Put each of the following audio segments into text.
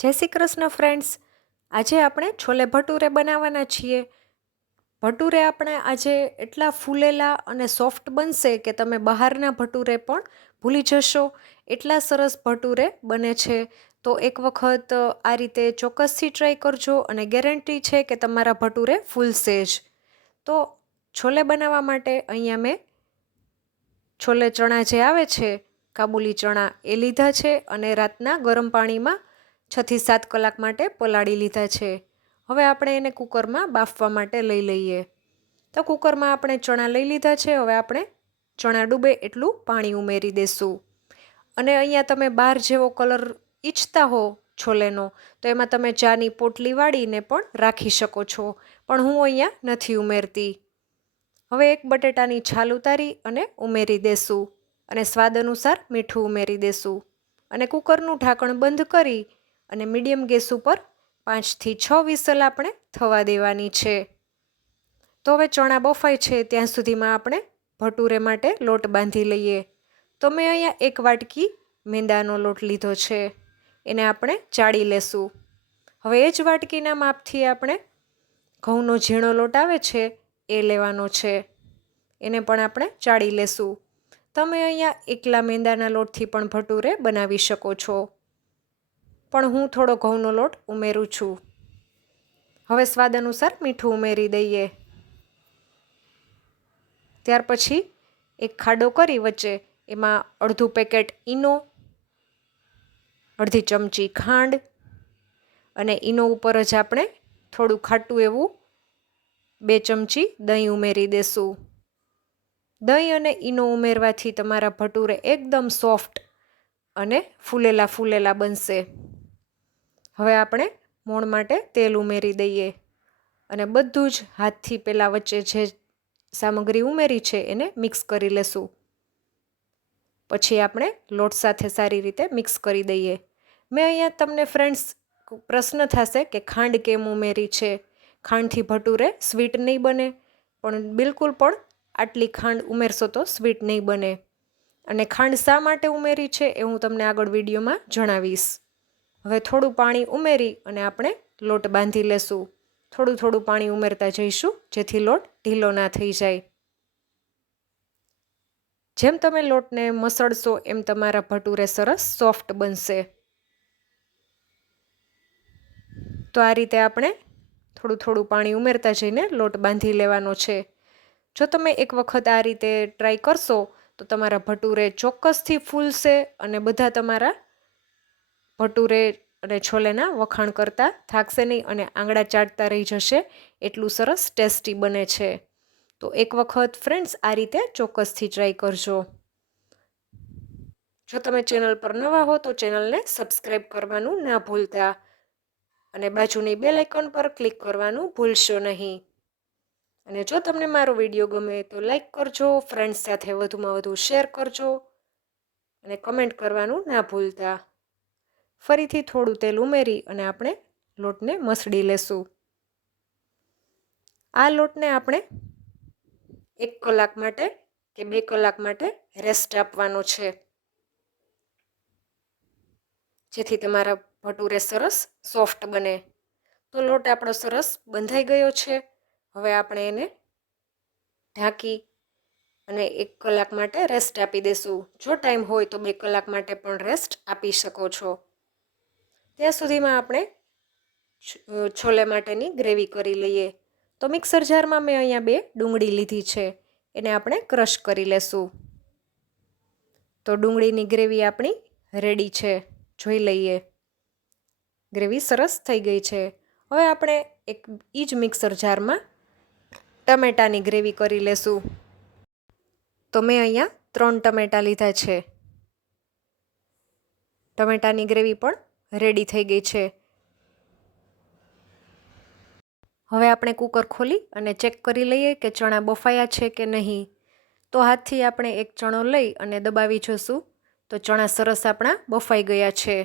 જય શ્રી કૃષ્ણ ફ્રેન્ડ્સ, આજે આપણે છોલે ભટુરે બનાવવાના છીએ. ભટુરે આપણે આજે એટલા ફૂલેલા અને સોફ્ટ બનશે કે તમે બહારના ભટુરે પણ ભૂલી જશો. એટલા સરસ ભટુરે બને છે. તો એક વખત આ રીતે ચોક્કસથી ટ્રાય કરજો અને ગેરંટી છે કે તમારા ભટુરે ફૂલશે જ. તો છોલે બનાવવા માટે અહીંયા મેં છોલે ચણા જે આવે છે, કાબુલી ચણા, એ લીધા છે અને રાતના ગરમ પાણીમાં 6 થી 7 કલાક માટે પલાળી લીધા છે. હવે આપણે એને કુકરમાં બાફવા માટે લઈ લઈએ. તો કુકરમાં આપણે ચણા લઈ લીધા છે. હવે આપણે ચણા ડૂબે એટલું પાણી ઉમેરી દઈશું. અને અહીંયા તમે 12 જેવો કલર ઈચ્છતા હો છોલેનો, તો એમાં તમે ચાની પોટલી વાળીને પણ રાખી શકો છો, પણ હું અહીંયા નથી ઉમેરતી. હવે એક બટેટાની છાલ ઉતારી અને ઉમેરી દેશું અને સ્વાદ અનુસાર મીઠું ઉમેરી દેશું અને કુકરનું ઢાંકણ બંધ કરી અને મીડિયમ ગેસ ઉપર 5 થી 6 વિસલ આપણે થવા દેવાની છે. તો હવે ચણા બફાય છે ત્યાં સુધીમાં આપણે ભટુરે માટે લોટ બાંધી લઈએ. તો મેં અહીંયા 1 વાટકી મેંદાનો લોટ લીધો છે, એને આપણે ચાળી લેશું. હવે એ જ વાટકીના માપથી આપણે ઘઉંનો ઝીણો લોટ આવે છે એ લેવાનો છે, એને પણ આપણે ચાળી લેશું. તમે અહીંયા એકલા મેંદાના લોટથી પણ ભટુરે બનાવી શકો છો, પણ હું થોડો ઘઉંનો લોટ ઉમેરું છું. હવે સ્વાદ અનુસાર મીઠું ઉમેરી દઈએ. ત્યાર પછી એક ખાડો કરી વચ્ચે એમાં અડધું પેકેટ ઈનો, અડધી ચમચી ખાંડ અને ઈનો ઉપર જ આપણે થોડું ખાટું એવું 2 ચમચી દહીં ઉમેરી દેશું. દહીં અને ઈનો ઉમેરવાથી તમારા ભટુરે એકદમ સોફ્ટ અને ફૂલેલા ફૂલેલા બનશે. હવે આપણે મોણ માટે તેલ ઉમેરી દઈએ અને બધું જ હાથથી પહેલાં વચ્ચે જે સામગ્રી ઉમેરી છે એને મિક્સ કરી લેશું. પછી આપણે લોટ સાથે સારી રીતે મિક્સ કરી દઈએ. મેં અહીંયા તમને ફ્રેન્ડ્સ પ્રશ્ન થશે કે ખાંડ કેમ ઉમેરી છે. ખાંડથી ભટુરે સ્વીટ નહીં બને, પણ બિલકુલ પણ આટલી ખાંડ ઉમેરશો તો સ્વીટ નહીં બને. અને ખાંડ શા માટે ઉમેરી છે એ હું તમને આગળ વિડીયોમાં જણાવીશ. હવે થોડું પાણી ઉમેરી અને આપણે લોટ બાંધી લેશું. થોડું થોડું પાણી ઉમેરતા જઈશું જેથી લોટ ઢીલો ના થઈ જાય. જેમ તમે લોટને મસળશો એમ તમારા ભટુરે સરસ સોફ્ટ બનશે. તો આ રીતે આપણે થોડું થોડું પાણી ઉમેરતા જઈને લોટ બાંધી લેવાનો છે. જો તમે એક વખત આ રીતે ટ્રાય કરશો તો તમારા ભટુરે ચોક્કસથી ફૂલશે અને બધા તમારા ભટુરે અને છોલેના વખાણ કરતા થાકશે નહીં અને આંગળા ચાટતા રહી જશે. એટલું સરસ ટેસ્ટી બને છે. તો એક વખત ફ્રેન્ડ્સ આ રીતે ચોક્કસથી ટ્રાય કરજો. જો તમે ચેનલ પર નવા હો તો ચેનલને સબસ્ક્રાઈબ કરવાનું ના ભૂલતા અને બાજુની બેલ આઇકોન પર ક્લિક કરવાનું ભૂલશો નહીં. અને જો તમને મારો વિડીયો ગમે તો લાઈક કરજો, ફ્રેન્ડ્સ સાથે વધુમાં વધુ શેર કરજો અને કમેન્ટ કરવાનું ના ભૂલતા. ફરીથી થોડું તેલ ઉમેરી અને આપણે લોટને મસળી લેશું. આ લોટને આપણે 1 કલાક માટે કે 2 કલાક માટે રેસ્ટ આપવાનો છે, જેથી તમારા ભટુરે સરસ સોફ્ટ બને. તો લોટ આપણો સરસ બંધાઈ ગયો છે. હવે આપણે એને ઢાંકી અને 1 કલાક માટે રેસ્ટ આપી દેશું. જો ટાઈમ હોય તો 2 કલાક માટે પણ રેસ્ટ આપી શકો છો. ત્યાં સુધીમાં આપણે છોલે માટેની ગ્રેવી કરી લઈએ. તો મિક્સર જારમાં મેં અહીંયા 2 ડુંગળી લીધી છે, એને આપણે ક્રશ કરી લેશું. તો ડુંગળીની ગ્રેવી આપણી રેડી છે, જોઈ લઈએ. ગ્રેવી સરસ થઈ ગઈ છે. હવે આપણે એક એ જ મિક્સર જારમાં ટમેટાની ગ્રેવી કરી લેશું. તો મેં અહીંયા 3 ટમેટાં લીધા છે. ટમેટાની ગ્રેવી પણ રેડી થઈ ગઈ છે. હવે આપણે કુકર ખોલી અને ચેક કરી લઈએ કે ચણા બફાયા છે કે નહીં. તો હાથથી આપણે એક ચણો લઈ અને દબાવી જોશું તો ચણા સરસ આપણા બફાઈ ગયા છે.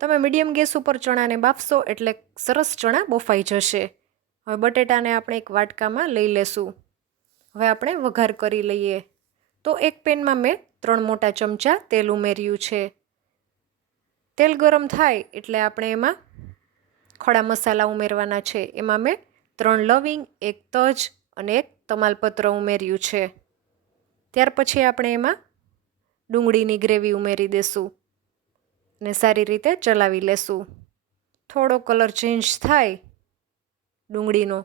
તમે મીડિયમ ગેસ ઉપર ચણાને બાફશો એટલે સરસ ચણા બફાઈ જશે. હવે બટેટાને આપણે એક વાટકામાં લઈ લેશું. હવે આપણે વઘાર કરી લઈએ. તો એક પેનમાં મેં 3 મોટા ચમચા તેલ ઉમેર્યું છે. તેલ ગરમ થાય એટલે આપણે એમાં ખડા મસાલા ઉમેરવાના છે. એમાં મેં 3 લવિંગ, 1 તજ અને 1 તમાલપત્ર ઉમેર્યું છે. ત્યાર પછી આપણે એમાં ડુંગળીની ગ્રેવી ઉમેરી દેશું અને સારી રીતે ચલાવી લેશું. થોડો કલર ચેન્જ થાય ડુંગળીનો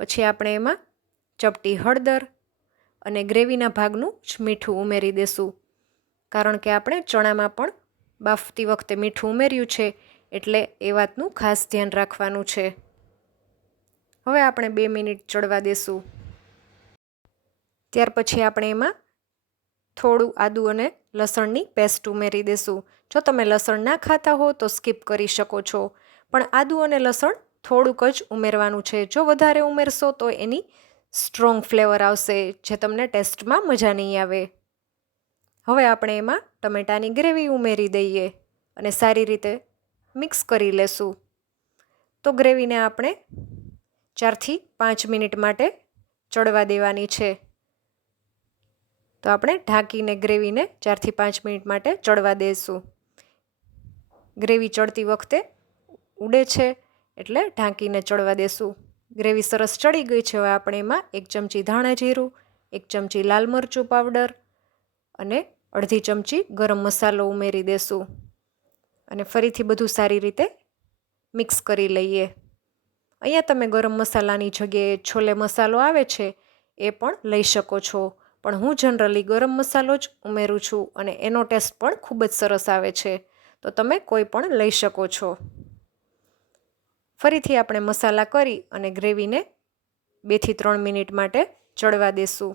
પછી આપણે એમાં ચપટી હળદર અને ગ્રેવીના ભાગનું જ મીઠું ઉમેરી દેશું, કારણ કે આપણે ચણામાં પણ બાફતી વખતે મીઠું ઉમેર્યું છે, એટલે એ વાતનું ખાસ ધ્યાન રાખવાનું છે. હવે આપણે 2 મિનિટ ચડવા દેશું. ત્યાર પછી આપણે એમાં થોડું આદું અને લસણની પેસ્ટ ઉમેરી દેશું. જો તમે લસણ ના ખાતા હો તો સ્કીપ કરી શકો છો, પણ આદું અને લસણ થોડુંક જ ઉમેરવાનું છે. જો વધારે ઉમેરશો તો એની સ્ટ્રોંગ ફ્લેવર આવશે, જે તમને ટેસ્ટમાં મજા નહીં આવે. હવે આપણે એમાં ટમેટાની ગ્રેવી ઉમેરી દઈએ અને સારી રીતે મિક્સ કરી લેશું. તો ગ્રેવીને આપણે 4થી 5 મિનિટ માટે ચડવા દેવાની છે. તો આપણે ઢાંકીને ગ્રેવીને 4થી 5 મિનિટ માટે ચડવા દઈશું. ગ્રેવી ચડતી વખતે ઉડે છે એટલે ઢાંકીને ચડવા દેશું. ગ્રેવી સરસ ચડી ગઈ છે. હવે આપણે એમાં 1 ચમચી ધાણા જીરું, 1 ચમચી લાલ મરચું પાવડર અને અડધી ચમચી ગરમ મસાલો ઉમેરી દેશું અને ફરીથી બધું સારી રીતે મિક્સ કરી લઈએ. અહીંયા તમે ગરમ મસાલાની જગ્યાએ છોલે મસાલો આવે છે એ પણ લઈ શકો છો, પણ હું જનરલી ગરમ મસાલો જ ઉમેરું છું અને એનો ટેસ્ટ પણ ખૂબ જ સરસ આવે છે, તો તમે કોઈ પણ લઈ શકો છો. ફરીથી આપણે મસાલા કરી અને ગ્રેવીને 2થી 3 મિનિટ માટે ચડવા દેશું.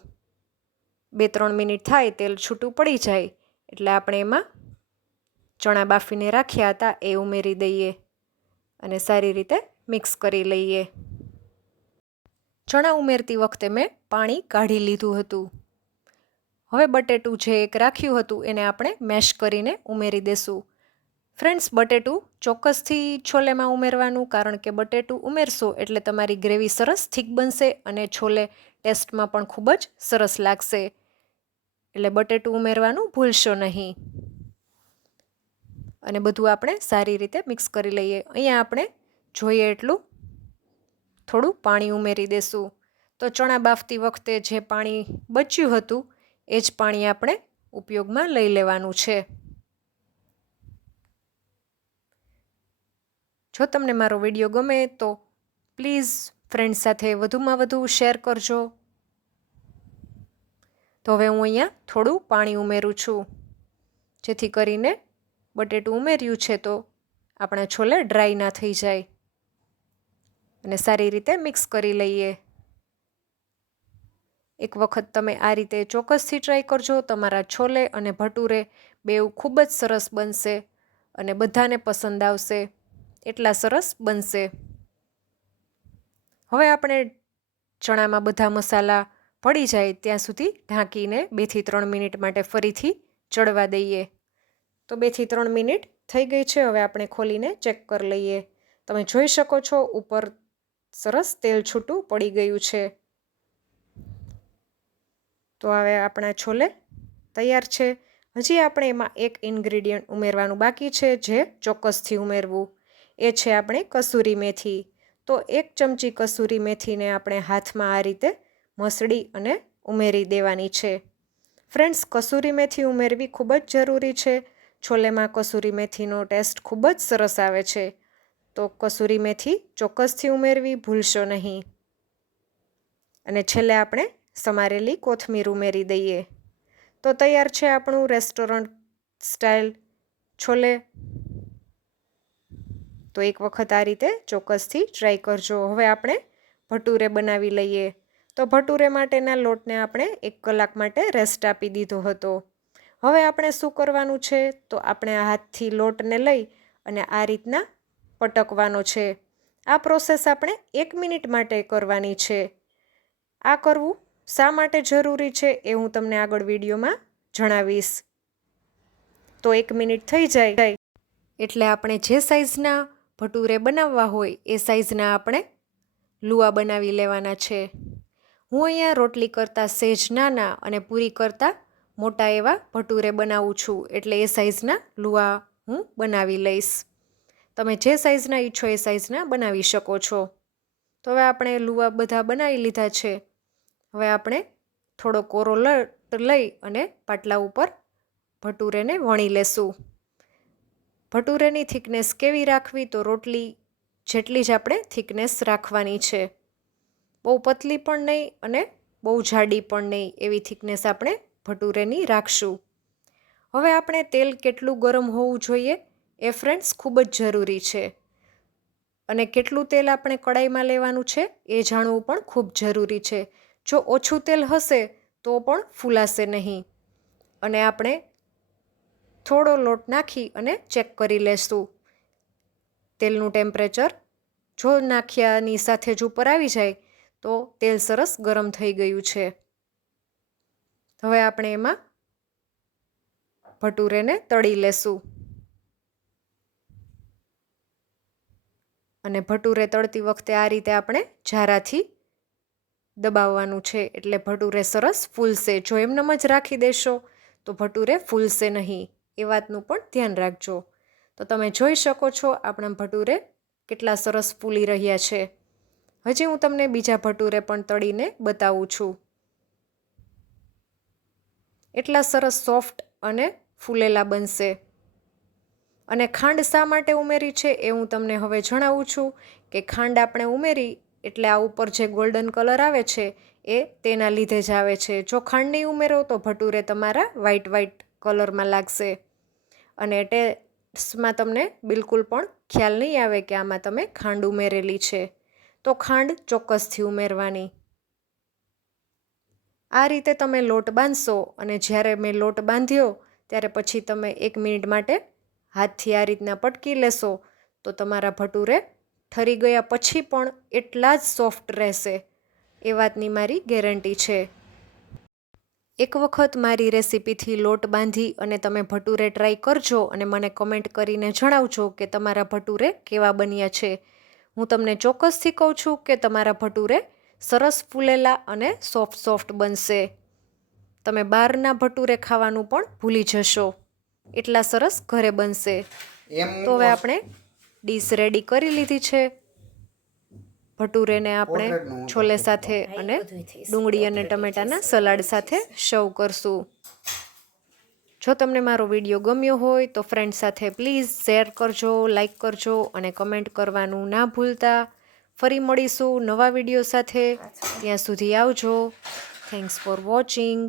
2-3 મિનિટ થાય, તેલ છૂટું પડી જાય એટલે આપણે એમાં ચણા બાફીને રાખ્યા હતા એ ઉમેરી દઈએ અને સારી રીતે મિક્સ કરી લઈએ. ચણા ઉમેરતી વખતે મેં પાણી કાઢી લીધું હતું. હવે બટેટું જે એક રાખ્યું હતું એને આપણે મેશ કરીને ઉમેરી દેશું. ફ્રેન્ડ્સ, બટેટું ચોક્કસથી છોલેમાં ઉમેરવાનું, કારણ કે બટેટું ઉમેરશો એટલે તમારી ગ્રેવી સરસ થીક બનશે અને છોલે ટેસ્ટમાં પણ ખૂબ જ સરસ લાગશે. એટલે બટેટું ઉમેરવાનું ભૂલશો નહીં. અને બધું આપણે સારી રીતે મિક્સ કરી લઈએ. અહીંયા આપણે જોઈએ એટલું થોડું પાણી ઉમેરી દેશું. તો ચણા બાફતી વખતે જે પાણી બચ્યું હતું એ જ પાણી આપણે ઉપયોગમાં લઈ લેવાનું છે. જો તમને મારો વિડીયો ગમે તો પ્લીઝ ફ્રેન્ડ સાથે વધુમાં વધુ શેર કરજો. તો હવે હું અહીંયા થોડું પાણી ઉમેરું છું, જેથી કરીને બટેટું ઉમેર્યું છે તો આપણા છોલે ડ્રાય ના થઈ જાય. અને સારી રીતે મિક્સ કરી લઈએ. એક વખત તમે આ રીતે ચોક્કસથી ટ્રાય કરજો. તમારા છોલે અને ભટુરે બેઉ ખૂબ જ સરસ બનશે અને બધાને પસંદ આવશે, એટલા સરસ બનશે. હવે આપણે ચણામાં બધા મસાલા ભળી જાય ત્યાં સુધી ઢાંકીને 2થી 3 મિનિટ માટે ફરીથી ચડવા દઈએ. તો 2થી 3 મિનિટ થઈ ગઈ છે. હવે આપણે ખોલીને ચેક કરી લઈએ. તમે જોઈ શકો છો ઉપર સરસ તેલ છૂટું પડી ગયું છે. તો હવે આપણા છોલે તૈયાર છે. હજી આપણે એમાં એક ઇન્ગ્રીડિયન્ટ ઉમેરવાનું બાકી છે, જે ચોક્કસથી ઉમેરવું. એ છે આપણે કસૂરી મેથી. તો 1 ચમચી કસૂરી મેથીને આપણે હાથમાં આ રીતે મસળી અને ઉમેરી દેવાની છે. ફ્રેન્ડ્સ, કસૂરી મેથી ઉમેરવી ખૂબ જ જરૂરી છે. છોલેમાં કસૂરી મેથીનો ટેસ્ટ ખૂબ જ સરસ આવે છે. તો કસૂરી મેથી ચોક્કસથી ઉમેરવી ભૂલશો નહીં. અને છેલ્લે આપણે સમારેલી કોથમીર ઉમેરી દઈએ. તો તૈયાર છે આપણું રેસ્ટોરન્ટ સ્ટાઇલ છોલે. તો એક વખત આ રીતે ચોક્કસથી ટ્રાય કરજો. હવે આપણે ભટુરે બનાવી લઈએ. તો ભટુરે માટેના લોટને આપણે 1 કલાક માટે રેસ્ટ આપી દીધો હતો. હવે આપણે શું કરવાનું છે, તો આપણે આ હાથથી લોટને લઈ અને આ રીતના પટકવાનો છે. આ પ્રોસેસ આપણે 1 મિનિટ માટે કરવાની છે. આ કરવું શા માટે જરૂરી છે એ હું તમને આગળ વિડીયોમાં જણાવીશ. તો 1 મિનિટ થઈ જાય એટલે આપણે જે સાઈઝના ભટુરે બનાવવા હોય એ સાઈઝના આપણે લુઆ બનાવી લેવાના છે. હું અહીંયા રોટલી કરતાં સહેજ નાના અને પૂરી કરતાં મોટા એવા ભટુરે બનાવું છું, એટલે એ સાઈઝના લુઆ હું બનાવી લઈશ. તમે જે સાઇઝના ઈચ્છો એ સાઇઝના બનાવી શકો છો. તો હવે આપણે લુવા બધા બનાવી લીધા છે. હવે આપણે થોડો કોરો લોટ લઈ અને પાટલા ઉપર ભટુરેને વણી લેશું. ભટુરેની થિકનેસ કેવી રાખવી? તો રોટલી જેટલી જ આપણે થિકનેસ રાખવાની છે. બહુ પતલી પણ નહીં અને બહુ જાડી પણ નહીં, એવી થિકનેસ આપણે ભટુરેની રાખશું. હવે આપણે તેલ કેટલું ગરમ હોવું જોઈએ એ ફ્રેન્ડ્સ ખૂબ જ જરૂરી છે. અને કેટલું તેલ આપણે કડાઈમાં લેવાનું છે એ જાણવું પણ ખૂબ જરૂરી છે. જો ઓછું તેલ હશે તો પણ ફૂલાશે નહીં. અને આપણે થોડો લોટ નાખી અને ચેક કરી લેશું તેલનું ટેમ્પરેચર. જો નાખ્યાની સાથે જ ઉપર આવી જાય તો તેલ સરસ ગરમ થઈ ગયું છે. હવે આપણે એમાં ભટુરેને તળી લેશું. અને ભટુરે તળતી વખતે આ રીતે આપણે જારાથી દબાવવાનું છે, એટલે ભટુરે સરસ ફૂલશે. જો એમનેમ જ રાખી દેશો તો ભટુરે ફૂલશે નહીં, એ વાતનું પણ ધ્યાન રાખજો. તો તમે જોઈ શકો છો આપણા ભટુરે કેટલા સરસ ફૂલી રહ્યા છે. હજી હું તમને બીજા ભટુરે પણ તળીને બતાવું છું. એટલા સરસ સોફ્ટ અને ફૂલેલા બનશે. અને ખાંડ શા માટે ઉમેરી છે એ હું તમને હવે જણાવું છું કે ખાંડ આપણે ઉમેરી એટલે આ ઉપર જે ગોલ્ડન કલર આવે છે એ તેના લીધે જ આવે છે. જો ખાંડ નહીં ઉમેરો તો ભટુરે તમારા વ્હાઈટ કલરમાં લાગશે અને ટેસ્ટમાં તમને બિલકુલ પણ ખ્યાલ નહીં આવે કે આમાં તમે ખાંડ ઉમેરેલી છે. તો ખાંડ ચોક્કસથી ઉમેરવાની. આ રીતે તમે લોટ બાંધશો અને જ્યારે મેં લોટ બાંધ્યો ત્યારે પછી તમે 1 મિનિટ માટે હાથથી આ રીતના પટકી લેશો તો તમારા ભટુરે ઠરી ગયા પછી પણ એટલા જ સોફ્ટ રહેશે, એ વાતની મારી ગેરંટી છે. એક વખત મારી રેસીપીથી લોટ બાંધી અને તમે ભટુરે ટ્રાય કરજો અને મને કમેન્ટ કરીને જણાવજો કે તમારા ભટુરે કેવા બન્યા છે. હું તમને ચોક્કસથી કહું છું કે તમારા ભટુરે સરસ ફૂલેલા અને સોફ્ટ બનશે. તમે બહારના ભટુરે ખાવાનું પણ ભૂલી જશો, એટલા સરસ ઘરે બનશે. તો હવે આપણે ડીશ રેડી કરી લીધી છે. ભટુરેને આપણે છોલે સાથે અને ડુંગળી અને ટમેટાના સલાડ સાથે સર્વ કરશું. જો તમને મારો વિડીયો ગમ્યો હોય તો ફ્રેન્ડ સાથે પ્લીઝ શેર કરજો, લાઈક કરજો અને કમેન્ટ કરવાનું ના ભૂલતા. ફરી મળીશું નવા વિડીયો સાથે. ત્યાં સુધી આવજો. Thanks for watching.